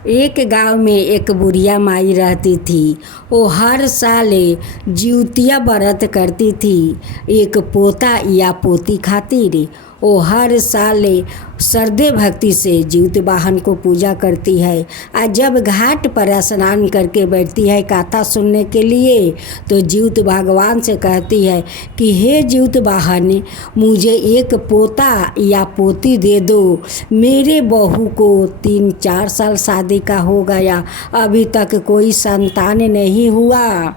एक गांव में एक बुढ़िया माई रहती थी। वो हर साल जिउतिया व्रत करती थी एक पोता या पोती खातिर। वो हर साल श्रद्धे भक्ति से जीउत वाहन को पूजा करती है। आज जब घाट पर स्नान करके बैठती है कथा सुनने के लिए, तो जीउत भगवान से कहती है कि हे जीउत वाहन, मुझे एक पोता या पोती दे दो। मेरे बहू को 3-4 साल शादी का हो गया, अभी तक कोई संतान नहीं हुआ।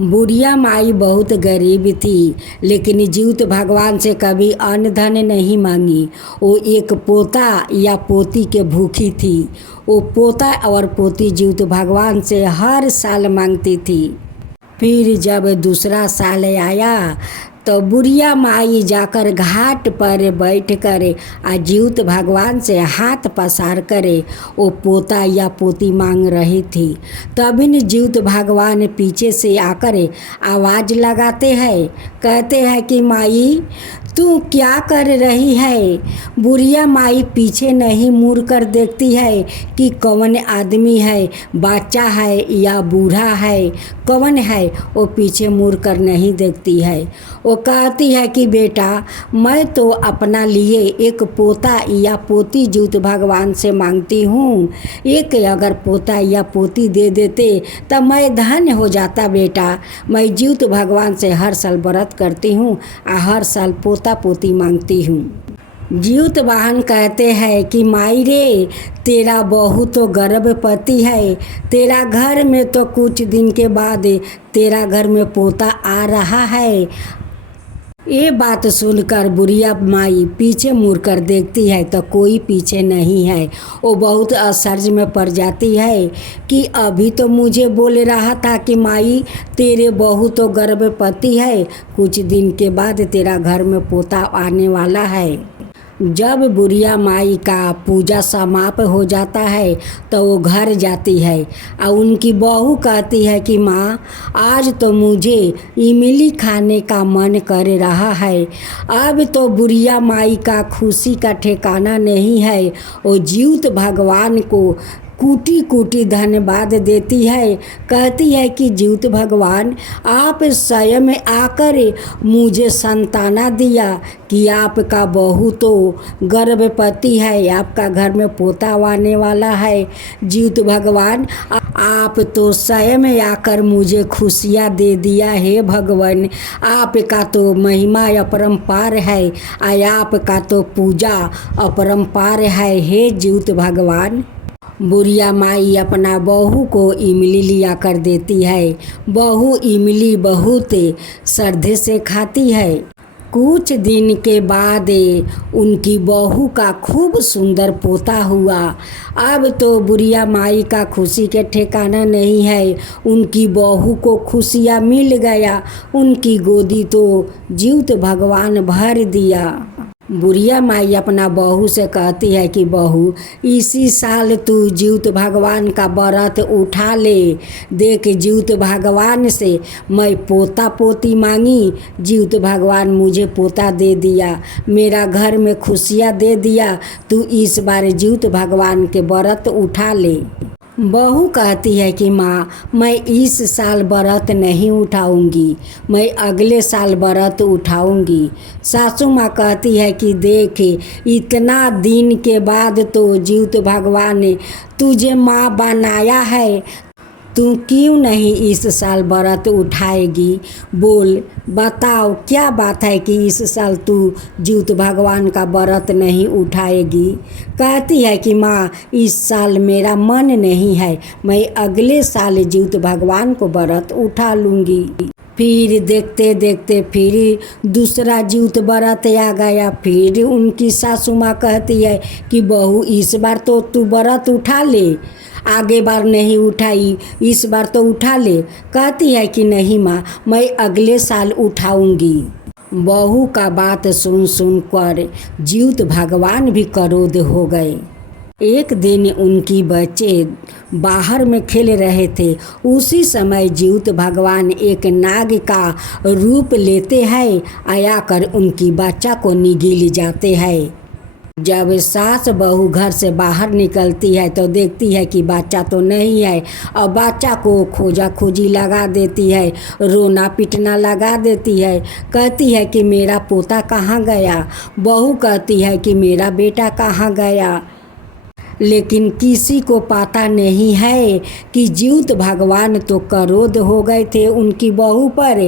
बुढ़िया माई बहुत गरीब थी, लेकिन जीउत भगवान से कभी अन्न धन नहीं मांगी। वो एक पोता या पोती के भूखी थी। वो पोता और पोती जीउत भगवान से हर साल मांगती थी। फिर जब दूसरा साल आया तो बुढ़िया माई जाकर घाट पर बैठ कर जीउत भगवान से हाथ पसार करे वो पोता या पोती मांग रही थी। तभी न जीउत भगवान पीछे से आकर आवाज़ लगाते हैं, कहते हैं कि माई तू क्या कर रही है। बुढ़िया माई पीछे नहीं मुड़ कर देखती है कि कौन आदमी है, बच्चा है या बूढ़ा है, कौन है। वो पीछे मुड़ कर नहीं देखती है। वो कहती है कि बेटा, मैं तो अपना लिए एक पोता या पोती जीउत भगवान से मांगती हूँ। एक अगर पोता या पोती दे देते तब मैं धन्य हो जाता बेटा। मैं जीउत भगवान से हर साल व्रत करती हूँ और हर साल पोता पोती मांगती हूँ। जीउत वाहन कहते हैं कि माई रे, तेरा बहू तो गर्भवती है। तेरा घर में तो कुछ दिन के बाद तेरा घर में पोता आ रहा है। ये बात सुनकर बुढ़िया माई पीछे मुड़कर देखती है तो कोई पीछे नहीं है। वो बहुत आश्चर्य में पड़ जाती है कि अभी तो मुझे बोल रहा था कि माई तेरे बहू तो गर्भवती है, कुछ दिन के बाद तेरा घर में पोता आने वाला है। जब बुढ़िया माई का पूजा समाप्त हो जाता है तो वो घर जाती है और उनकी बहू कहती है कि माँ, आज तो मुझे इमली खाने का मन कर रहा है। अब तो बुढ़िया माई का खुशी का ठिकाना नहीं है। वो जीउत भगवान को कूटी कूटी धन्यवाद देती है। कहती है कि जीउत भगवान, आप स्वयं आकर मुझे संताना दिया कि आपका बहू तो गर्भवती है, आपका घर में पोता आने वाला है। जीउत भगवान, आप तो स्वयं आकर मुझे खुशियाँ दे दिया। हे भगवान, आपका तो महिमा अपरंपार है और आपका तो पूजा अपरंपार है। हे जीउत भगवान। बुढ़िया माई अपना बहू को इमली लिया कर देती है। बहू इमली बहुत श्रद्धे से खाती है। कुछ दिन के बाद उनकी बहू का खूब सुंदर पोता हुआ। अब तो बुढ़िया माई का खुशी के ठिकाना नहीं है। उनकी बहू को खुशियाँ मिल गया। उनकी गोदी तो जीउत भगवान भर दिया। बुढ़िया माई अपना बहू से कहती है कि बहू, इसी साल तू जीउत भगवान का व्रत उठा ले। देख, जीउत भगवान से मैं पोता पोती मांगी, जीउत भगवान मुझे पोता दे दिया, मेरा घर में खुशियाँ दे दिया। तू इस बार जीउत भगवान के व्रत उठा ले। बहू कहती है कि माँ, मैं इस साल व्रत नहीं उठाऊंगी, मैं अगले साल व्रत उठाऊंगी। सासू माँ कहती है कि देख, इतना दिन के बाद तो जीउत भगवान ने तुझे माँ बनाया है, तू क्यों नहीं इस साल व्रत उठाएगी। बोल, बताओ क्या बात है कि इस साल तू जीउत भगवान का व्रत नहीं उठाएगी। कहती है कि माँ, इस साल मेरा मन नहीं है, मैं अगले साल जीउत भगवान को व्रत उठा लूँगी। फिर देखते देखते फिर दूसरा जीउत व्रत आ गया। फिर उनकी सासू माँ कहती है कि बहू, इस बार तो तू व्रत उठा ले, आगे बार नहीं उठाई, इस बार तो उठा ले। कहती है कि नहीं माँ, मैं अगले साल उठाऊंगी। बहू का बात सुन सुन कर जीउत भगवान भी क्रोध हो गए। एक दिन उनकी बच्चे बाहर में खेल रहे थे। उसी समय जीउत भगवान एक नाग का रूप लेते हैं, आया कर उनकी बच्चा को निगल जाते हैं। जब सास बहू घर से बाहर निकलती है तो देखती है कि बच्चा तो नहीं है, और बच्चा को खोजा खोजी लगा देती है, रोना पीटना लगा देती है। कहती है कि मेरा पोता कहाँ गया। बहू कहती है कि मेरा बेटा कहाँ गया। लेकिन किसी को पता नहीं है कि जीवित भगवान तो क्रोध हो गए थे उनकी बहू पर,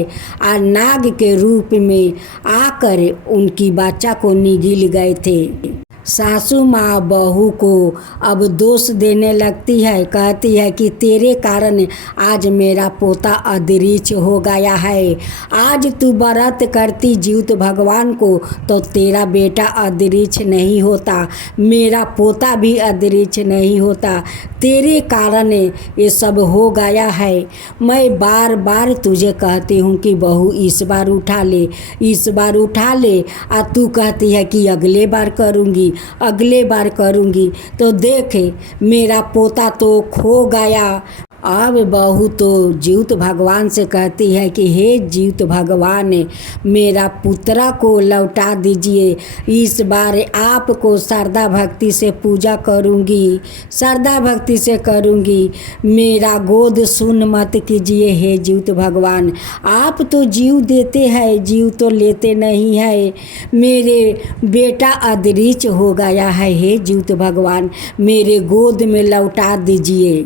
और नाग के रूप में आकर उनकी बच्चा को निगल गए थे। सासू माँ बहू को अब दोष देने लगती है। कहती है कि तेरे कारण आज मेरा पोता अदृश्य हो गया है। आज तू व्रत करती जीवित भगवान को तो तेरा बेटा अदृश्य नहीं होता, मेरा पोता भी अदृश्य नहीं होता। तेरे कारण ये सब हो गया है। मैं बार बार तुझे कहती हूँ कि बहू इस बार उठा ले, इस बार उठा ले, और तू कहती है कि अगले बार करूँगी, अगले बार करूँगी। तो देखे मेरा पोता तो खो गया। अब बहू तो जीवित भगवान से कहती है कि हे जीवित भगवान, मेरा पुत्रा को लौटा दीजिए। इस बार आपको श्रद्धा भक्ति से पूजा करूँगी, श्रद्धा भक्ति से करूँगी। मेरा गोद सुन मत कीजिए हे जीवित भगवान। आप तो जीव देते हैं, जीव तो लेते नहीं है। मेरे बेटा अदृश्य हो गया है, हे जीवित भगवान मेरे गोद में लौटा दीजिए।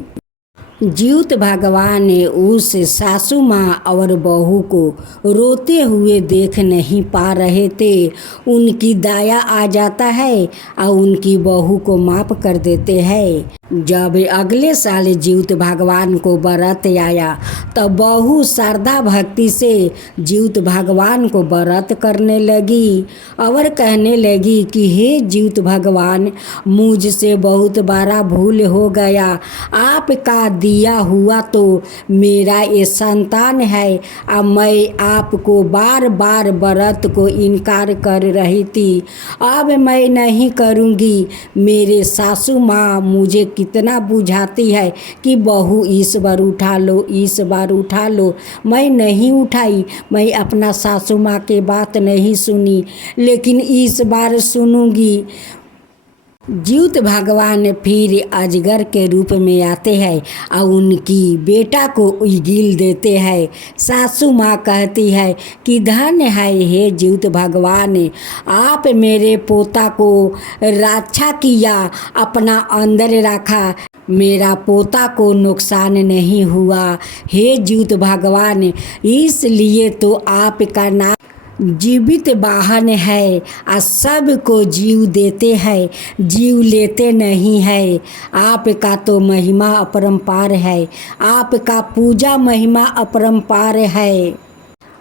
जीवित भगवान उस सासू माँ और बहू को रोते हुए देख नहीं पा रहे थे। उनकी दया आ जाता है और उनकी बहू को माफ़ कर देते हैं। जब अगले साल जीवित भगवान को व्रत आया तो बहू श्रद्धा भक्ति से जीवित भगवान को व्रत करने लगी और कहने लगी कि हे जीवित भगवान, मुझसे बहुत बड़ा भूल हो गया। आपका दिया हुआ तो मेरा ये संतान है, और मैं आपको बार बार व्रत को इनकार कर रही थी। अब मैं नहीं करूँगी। मेरे सासू माँ मुझे कितना बुझाती है कि बहू इस बार उठा लो, इस बार उठा लो। मैं नहीं उठाई, मैं अपना सासू माँ के बात नहीं सुनी, लेकिन इस बार सुनूंगी। जीवित भगवान फिर अजगर के रूप में आते हैं और उनकी बेटा को उगिल देते हैं। सासू माँ कहती है कि धन्य है हे जीवित भगवान, आप मेरे पोता को रक्षा किया, अपना अंदर रखा, मेरा पोता को नुकसान नहीं हुआ। हे जीवित भगवान, इसलिए तो आपका नाम जीवित वाहन है, और सबको जीव देते हैं, जीव लेते नहीं है। आपका तो महिमा अपरंपार है, आपका पूजा महिमा अपरंपार है।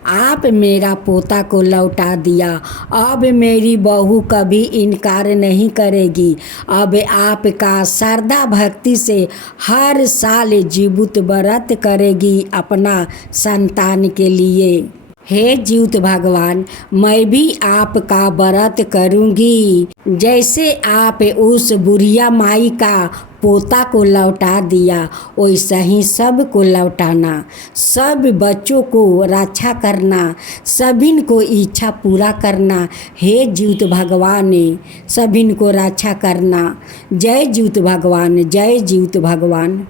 आप मेरा पोता को लौटा दिया, अब मेरी बहू कभी इनकार नहीं करेगी। अब आपका श्रद्धा भक्ति से हर साल जीवित व्रत करेगी अपना संतान के लिए। हे जीवित भगवान, मैं भी आपका व्रत करूँगी। जैसे आप उस बुढ़िया माई का पोता को लौटा दिया, वैसा ही सब को लौटाना, सब बच्चों को रक्षा करना, सभी को इच्छा पूरा करना। हे जीवित भगवान, सभी को रक्षा करना। जय जीवित भगवान, जय जीवित भगवान।